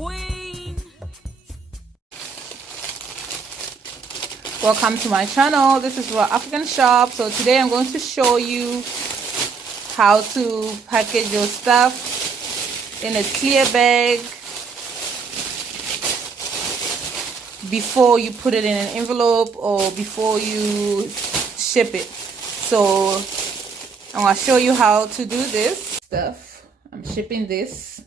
queen. Welcome to my channel. This is Raw African Shop. So today I'm going to show you how to package your stuff in a clear bag before you put it in an envelope or before you ship it. So I'm going to show you how to do this stuff. I'm shipping this.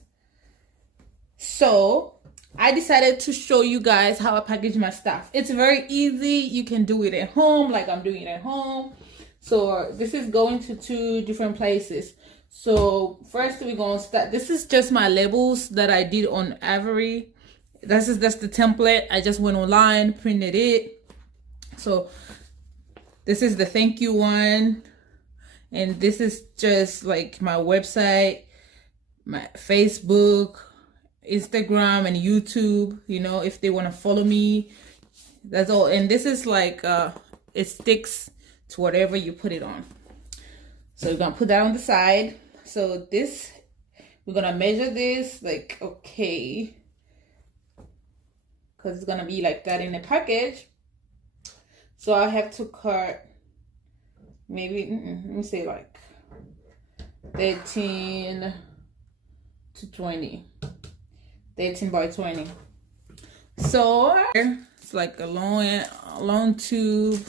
So I decided to show you guys how I package my stuff. It's very easy. You can do it at home like I'm doing it at home. So this is going to 2 different places. So first we're going to start. This is just my labels that I did on Avery. That's the template. I just went online, printed it. So this is the thank you one. And this is just like my website, my Facebook, Instagram, and YouTube, you know, if they want to follow me. That's all. And this is like it sticks to whatever you put it on. So we're gonna put that on the side. So this, we're gonna measure this like, okay, because it's gonna be like that in the package. So I have to cut maybe let me say like 13 to 20, 13 by 20. So it's like a long tube.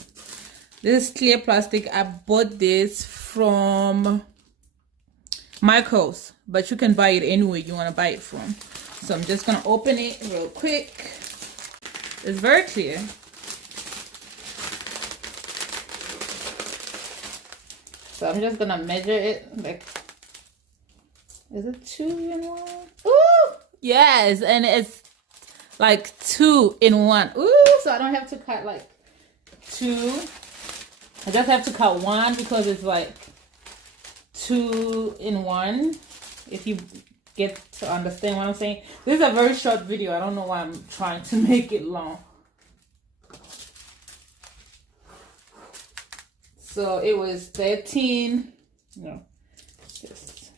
This clear plastic, I bought this from Michaels, but you can buy it anywhere you want to buy it from. So I'm just gonna open it real quick. It's very clear. So I'm just gonna measure it like, is it 2 in 1? Ooh, yes, and it's like 2 in 1. Ooh, so I don't have to cut like 2. I just have to cut 1 because it's like 2 in 1. If you get to understand what I'm saying. This is a very short video. I don't know why I'm trying to make it long. So it was 13. No, just.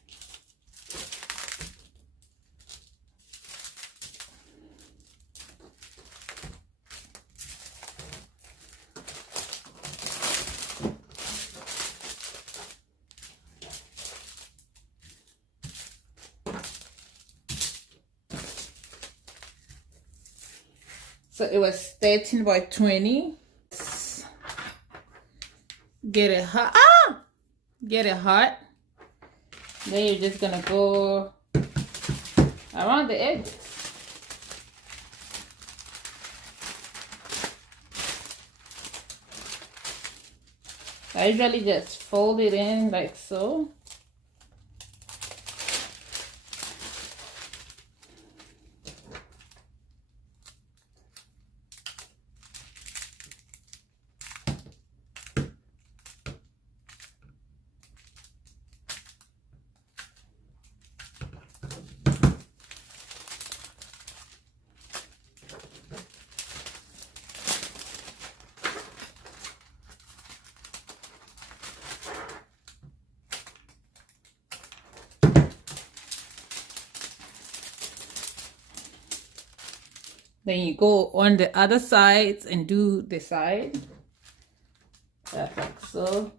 So it was 13 by 20. Get it hot. Get it hot. Then you're just gonna go around the edges. I usually just fold it in like so. Then you go on the other sides and do the side. That's like so.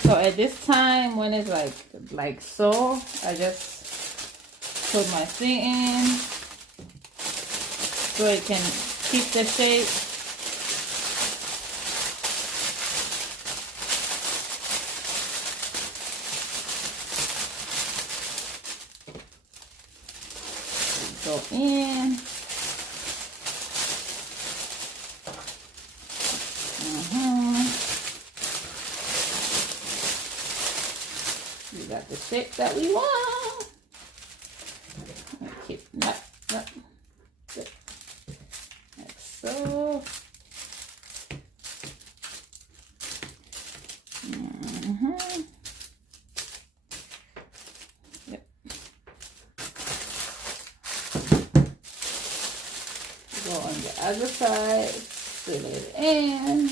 So at this time, when it's like so, I just put my thing in so it can keep the shape. Go in. the shape that we want. Okay, like so. Yep. Go on the other side, fill it in.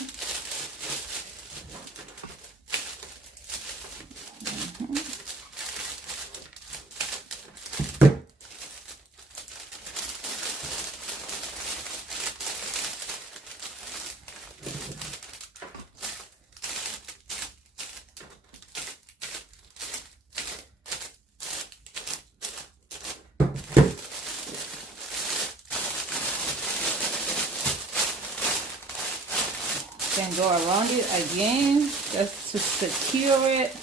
Then go around it again just to secure it.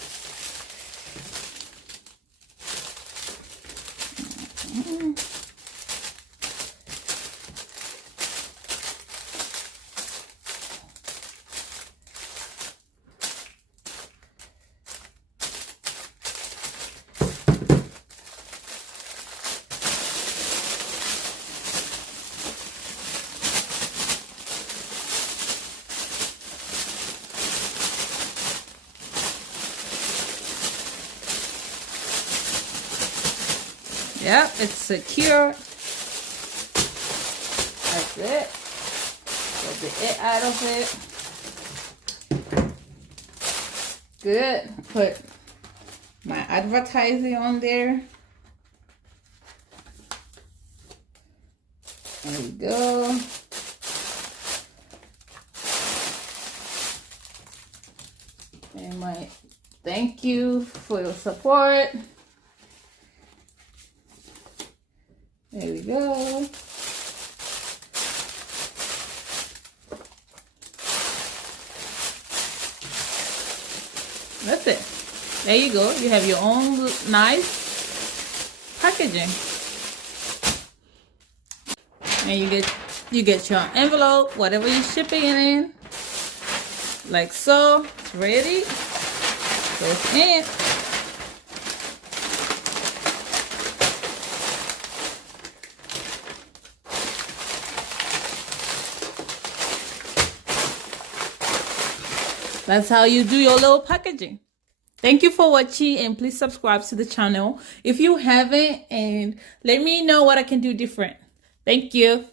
Yep, it's secure. That's it. Get the it out of it. Good. Put my advertising on there. There we go. And my thank you for your support. There we go. That's it. There you go. You have your own nice packaging. And you get your envelope, whatever you're shipping it in. Like so. It's ready. Goes in. That's how you do your little packaging. Thank you for watching, and please subscribe to the channel if you haven't, and let me know what I can do different. Thank you.